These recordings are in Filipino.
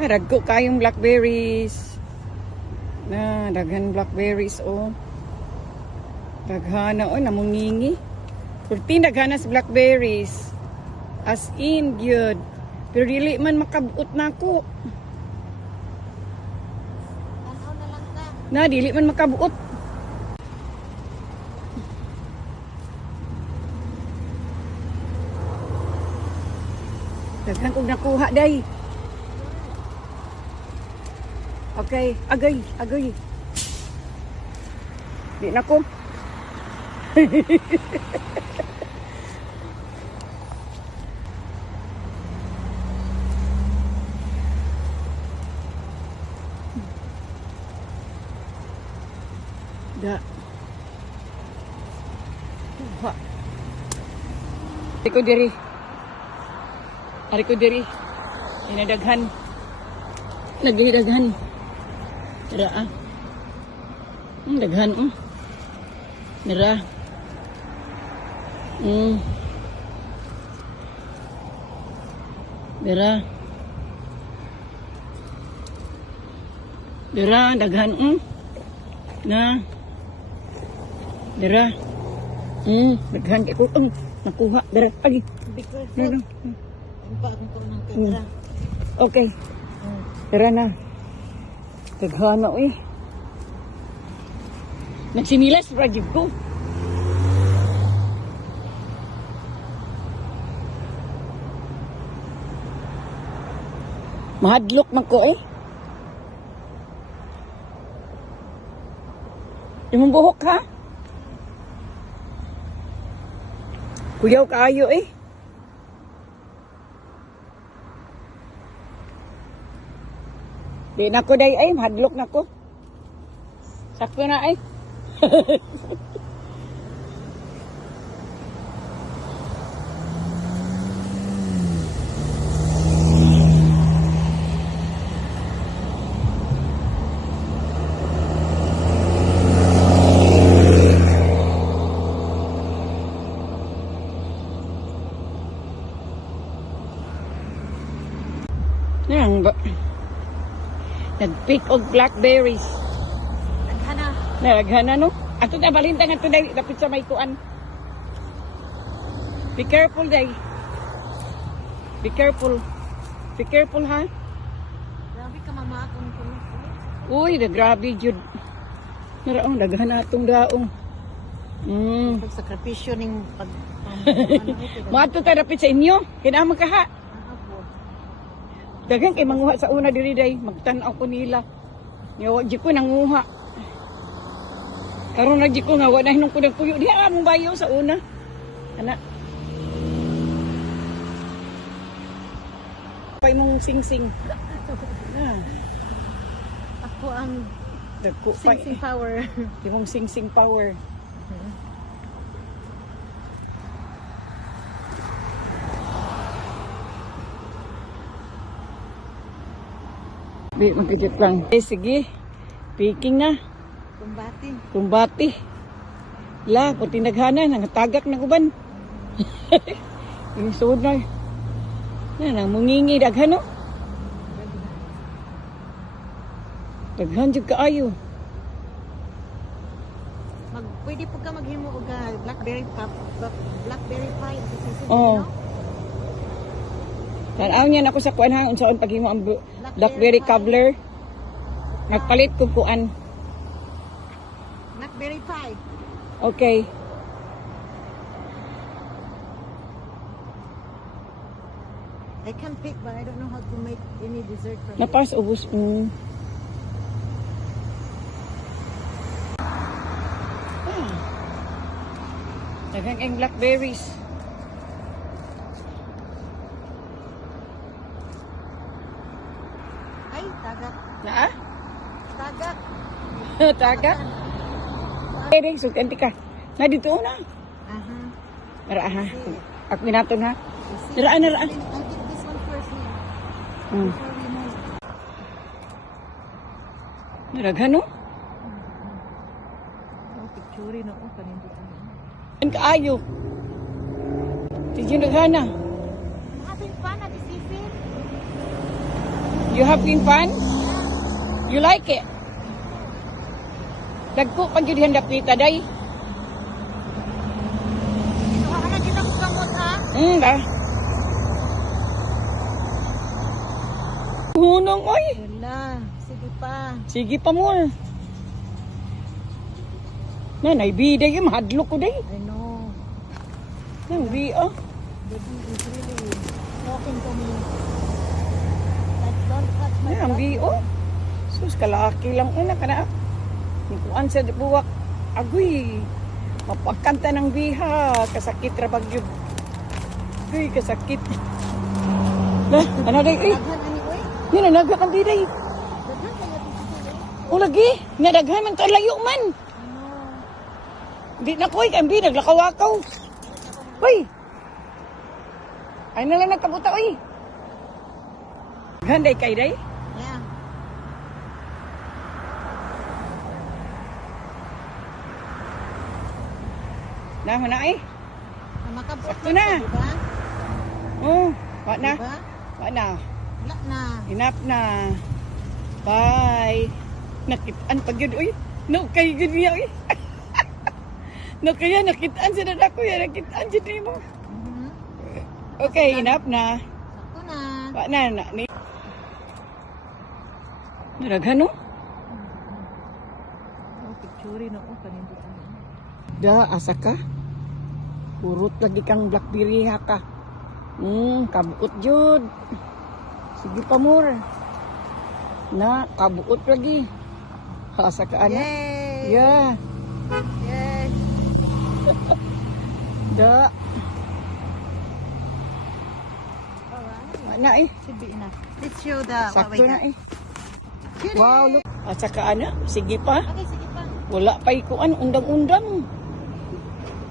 Ragko kayong blackberries. Daghan blackberries oh. Daghana oh namungingi. Kurtin daghana sa blackberries. As in good. Pero dili man makabuot nako. Tanaw na lang ka. Na dili man makabuot. Daghan kog nakuha day. Okay, agay. Di na ko. Da. Kuha. Ari ko diri. Inadaghan. Nagdaghan. Tara ah. Daghan oh. Mira. Mira, daghan na. Mira. Daghan kay ko nakuha. Dara, agi. Because No. ang pa akong ko ng camera. Okay. Tara na. Daghan na eh. Nagsinilas project ko. Mahadlok man ko eh. Imong buhok ha? Kuyaw kaayo eh. Di na ko day ay, mahadlok na ko. Sakto na ay. Yan ba? Nag-pick og blackberries. Naghana. Nalaghana no? Ato na balinta nga to day, dapit sa may kuan. Be careful day. Be careful. Be careful ha. Grabe ka mamakon ko. Uy, grabe jud. Naraong daghan atong daong. Pagsakripisyo ning pag Mato ta dapit sa inyo. Kinahanglan ka ha. Daghang kay manguha sa una diri day, magtan-aw ko nila. Yawa di ko nanguha. Karon na di ko nga wala hinung ko nagpuyo. Di among bayo sa una. Ana. Pay mong sing-sing. Ako ang Dagko sing power. Di mong sing-sing power. Di, magkijip lang. Sige. Picking na. Kumbati. La, puti naghana. Nangatagak na uban. Yung suod na. Nang mungingi daghan no. Daghan jud kaayo. Pwede po ka maghimo og blackberry pie sa sisig. Oo. Tanaw niyan ako sa kuan hang unsaon paghimo ang blackberry cobbler. Nagpalit ko kuan. Blackberry pie. Okay. I can pick but I don't know how to make any dessert from it. Napas ubos. Daghang ang blackberries. Ay, tagak. Na? Tagak. Taga? Pwede, sukanti ka. Na dito na. Aha. Nara ha. Ako minaton ha. Naraan. I'll get this one first here. Before we move. Naraghan no? Ang picture na ko kanindot na. Ang kaayo. Sige naghana. Having fun at the sisig. You having fun? You like it? Dagko pag yun dapita day. So, ano kita ko kamot ha? Ba? Hunong, oy. Wala. Sige pa. Sige pa mo. Nanay, biday yung mahadlok ko day. I know. Nang biya. Baby is really talking to me. Like, don't touch my Nang biya. Sus, kalaki lang una ka na. Nikuan sa buwak. Agoy. Mapakanta ng biha. Kasakit rabag yun. Agoy, kasakit. Lah, ano day? Eh, Daghan ani oy. yun na nagak ang biday. Daghan kaya dito. O lagi, nadaghan man to layo man. Ano? Di na koy, ang biday, naglakawakaw. Uy! Ay na lang nagkabuta, uy. Ganday kay day. Yeah. Naman na eh. Makabot Sakto na. Diba? Oh, wa na. Diba? Wa na. Wala na. Enough na. Bye. Nakitaan pag yun, uy. No, kay yun niya, uy. No, kaya nakitaan sa dada ko, ya. Nakitaan dyan mo. Mhm. Okay, enough na. Sakto na. Wa na, na. Ni. Naraghan, no? Oh, picture na ko kanindot. Da, asa ka? Urot lagi kang blackberry ha ka. Kabuot jud. Sige pa more. Na, kabuot lagi. Asa ka ana? Yay! Yeah. Yay! Da, Alright. ana eh. Should be enough. Let's show the what we Sakto na got. eh. Wow, look. Asa ka ana? Sige pa. Okay, sige pa. Wala pa ikuan, undang-undang.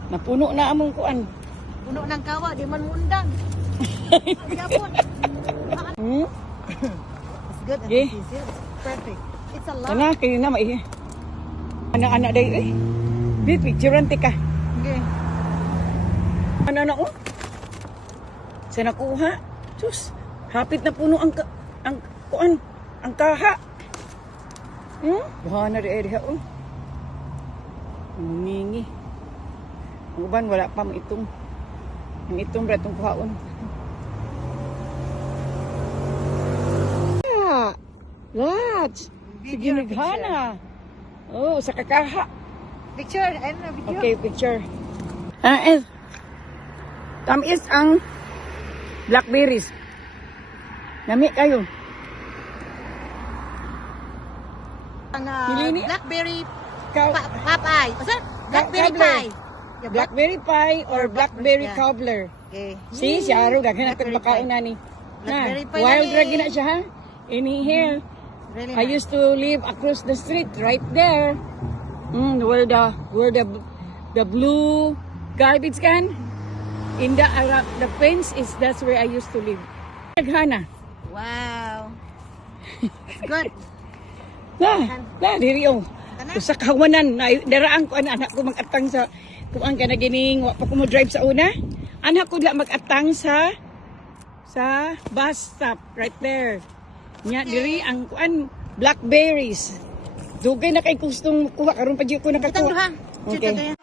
Napuno na among kuan. Puno ng kawa, di man mundang. Yapon. It's good and Yeah. it's easy. It's perfect. It's a lot. Ana, kayo na mai. Anak-anak day eh. Di, picturean ka. Okay. Ano na oh? Sa nakuha. Sus, hapit na puno ang kuan, ang kaha. Buha na rin oh. Ningi. Ang uban wala pa itong. Ang itong bratong kuhaon. Yeah. Lots. Sige naghana. Oh, sa kakaha. Picture. I don't know, video. Okay, picture. Tamis ang blackberries. Nami kayo. Ang Pili ni- blackberry Ka- Popeye. What's that? Blackberry cobbler. pie. Yeah, blackberry pie or blackberry yeah. cobbler. Okay. See, siya aro daghan Blackberry ang pagkaon pie. na ni. Blackberry Na, pie wild na drag ni. na siya ha. Ini here. Really I nice. used to live across the street right there. Where the blue garbage can in the fence is that's where I used to live. Naghana. Wow. It's good. Na, diri oh. Sa kawanan, daraan ko ang anak ko mag-atang sa kuan ka na gining wa pa ko mo drive sa una. Anak ko la mag-atang sa bus stop right there. Nya diri ang kuan blackberries. Dugay na kay gustong kuha karon pa di ko Kitang nakakuha. duha. Okay.